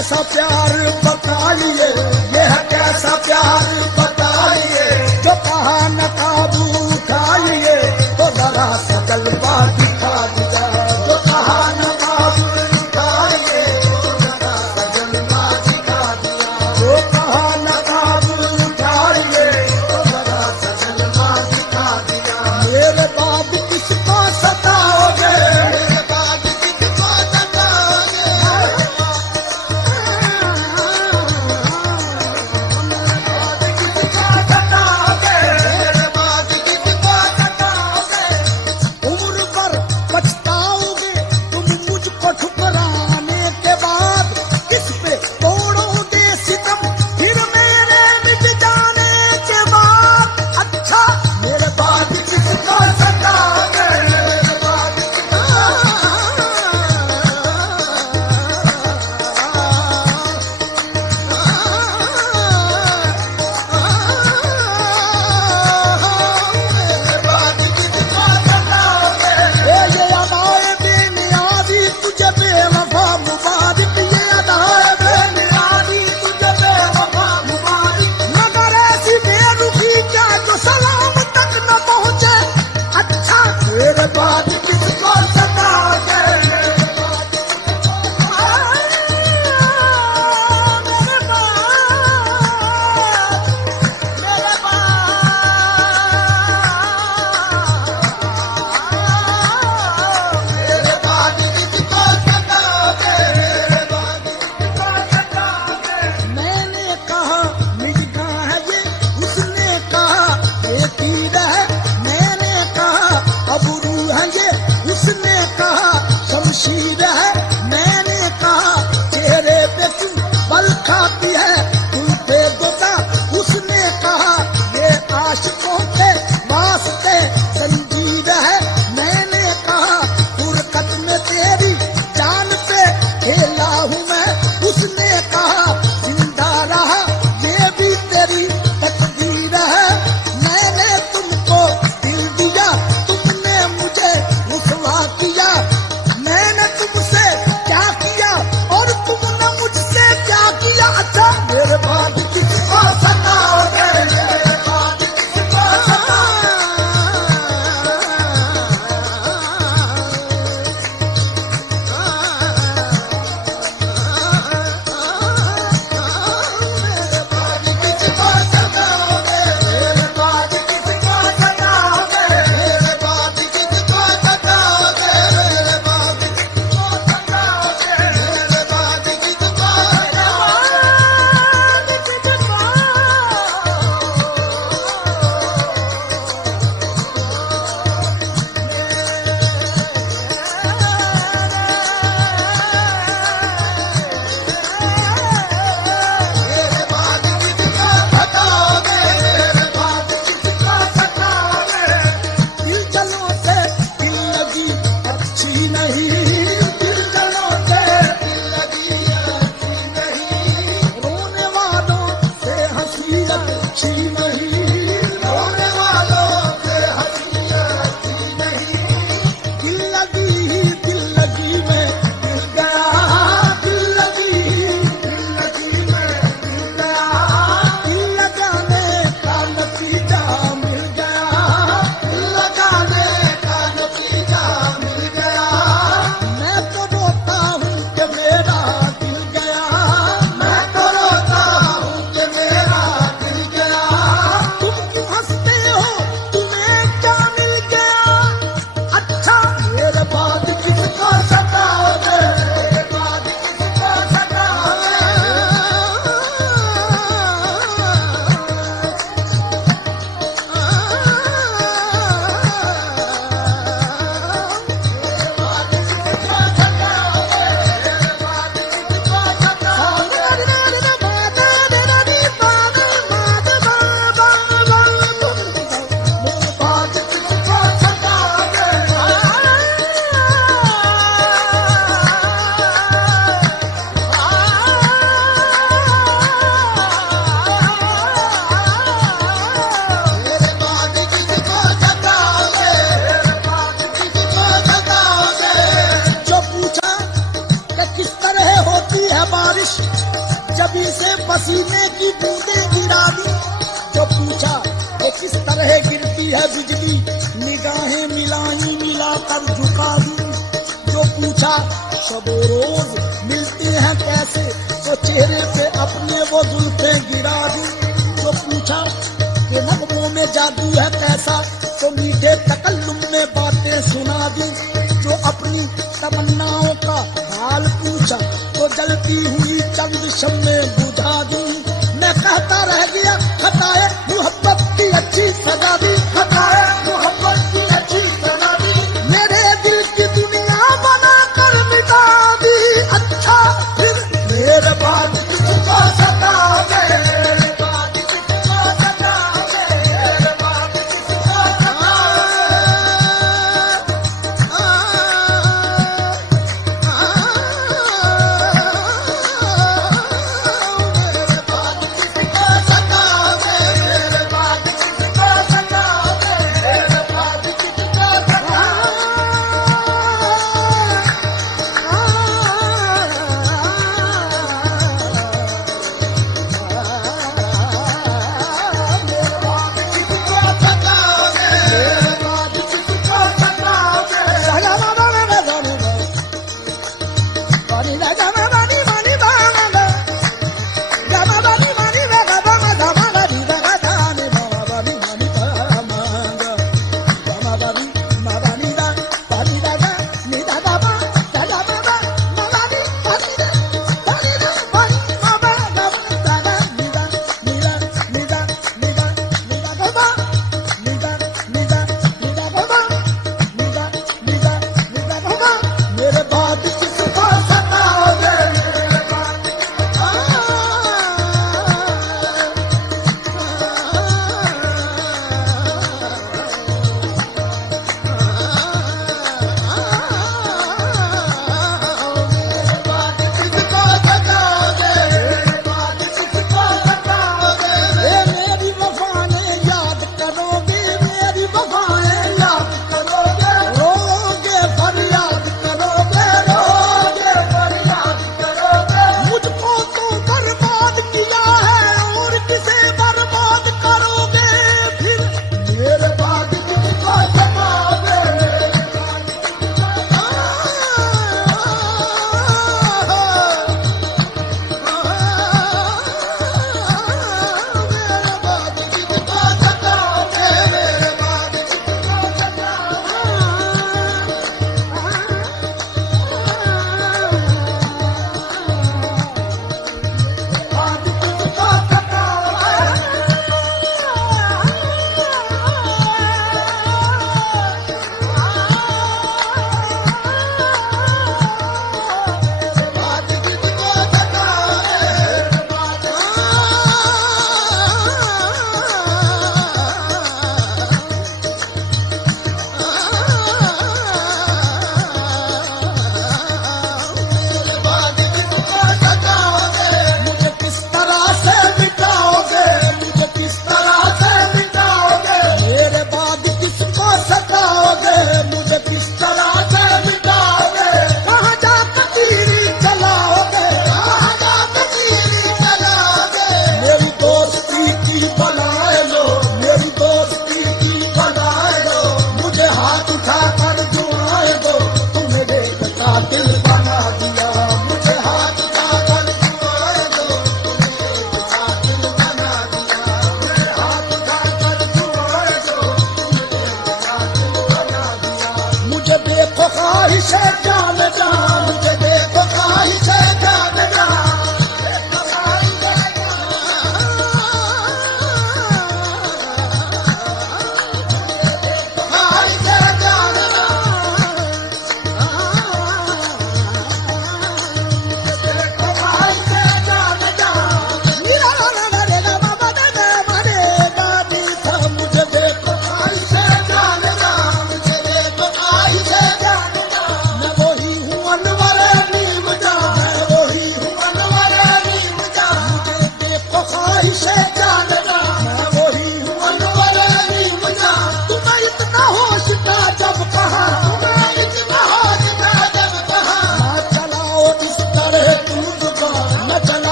कैसा प्यार बताइए, ये है कैसा प्यार बताइए, जो कहा न काबू उठाइए तो जरा सा जलवा दिखा दिया, जो कहा न काबू उठाइए तो जरा सा जलवा दिखा दिया, जो कहा न काबू उठाइए तो जरा सा जलवा दिखा दिया। मेरे बाद किसको सताओगे, मेरे बाद किसको सताओगे, मेरे बाद किसको सताओगे, उम्र भर पछताओगे तुम मुझको ठुकराने के बाद, किस पे तोड़ोगे सितम फिर मेरे मिट जाने के बाद। अच्छा मेरे बाद किसको सताओगे, मेरे बाद ये अदाए बेनियादी तुझे बेवफा मुबारक, ये अदाए बेनियादी तुझे बेवफा मुबारक, मगर ऐसी बेरुखी क्या जो सलाम तक न पहुंचे। अच्छा मेरे बाद किसको सताओगे, मेरे बाद मेरे बाद किसको सताओगे, मेरे बाद किसको सताओगे। मैंने कहा मिर्गा है ये, उसने कहा बेतीर है, मैंने कहा अबरू है ये, उसने कहा शमशीर है, मैंने कहा चेहरे पे क्यों बल खाती है दिल पे गोता, उसने कहा ये आशिकों के वास्ते संजीर है, मैंने कहा फुरकत में तेरी जान पे खेला हूँ मैं, उसने कहा जिंदा रहा ये भी तेरी तकदीर है। मैंने तुमको दिल दिया तुमने मुझे रुसवा किया, मैंने तुमसे क्या किया और तुमने मुझसे क्या किया। अच्छा मेरे बाद किसको सताओगे, मेरे बाद किसको सताओगे, मेरे बाद किसको सताओगे, मेरे बाद किसको सताओगे, मेरे बाद किसको सताओगे, मेरे बाद किसको सताओगे, मेरे बाद किसको मेरे बाद किसको सताओगे, मेरे बाद किसको सताओगे। दिल जलों से दिल लगी अच्छी नहीं, दिल जलों से दिल लगी अच्छी नहीं, रोने वालों से हंसी अच्छी नहीं, रोने वालों से हंसी अच्छी नहीं। दिल लगी मैं दिल गया, दिल लगी मैं दिल गया, दिल लगाने का नतीजा मिल गया, दिल लगाने का नतीजा मिल गया। मैं तो रोता हूँ कि मेरा दिल गया, मैं तो रोता हूँ कि मेरा दिल गया। तुम क्यों हंसते हो, तुम्हें क्या मिल गया। अच्छा मेरे बाद किसको सताओगे, मेरे बाद किसको सताओगे, जबी से पसीने की बूंदें गिरा दी। जो पूछा कि किस तरह गिरती है बिजली, निगाहें मिलाई मिलाकर झुका दी। जो पूछा सबो रोज मिलती हैं कैसे, तो चेहरे पे अपने वो जुल्फें गिरा दी। जो पूछा कि नगमों में जादू है कैसा, तो मीठे तकल्लुम में बातें सुना दी। जो अपनी तमन्नाओं का हाल पूछा, तो जलती हुई चंद शम्में बुझा दी। मैं कहता रह गया खताए मोहब्बत की अच्छी सजा दी, खताए मोहब्बत की अच्छी सजा दी। मेरे दिल की दुनिया बना कर मिटा दी। अच्छा फिर मेरे बाद किसको सतावे, मेरे बाद किसको सतावे, मेरे बाद किसको सतावे।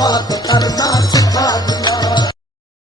बात करना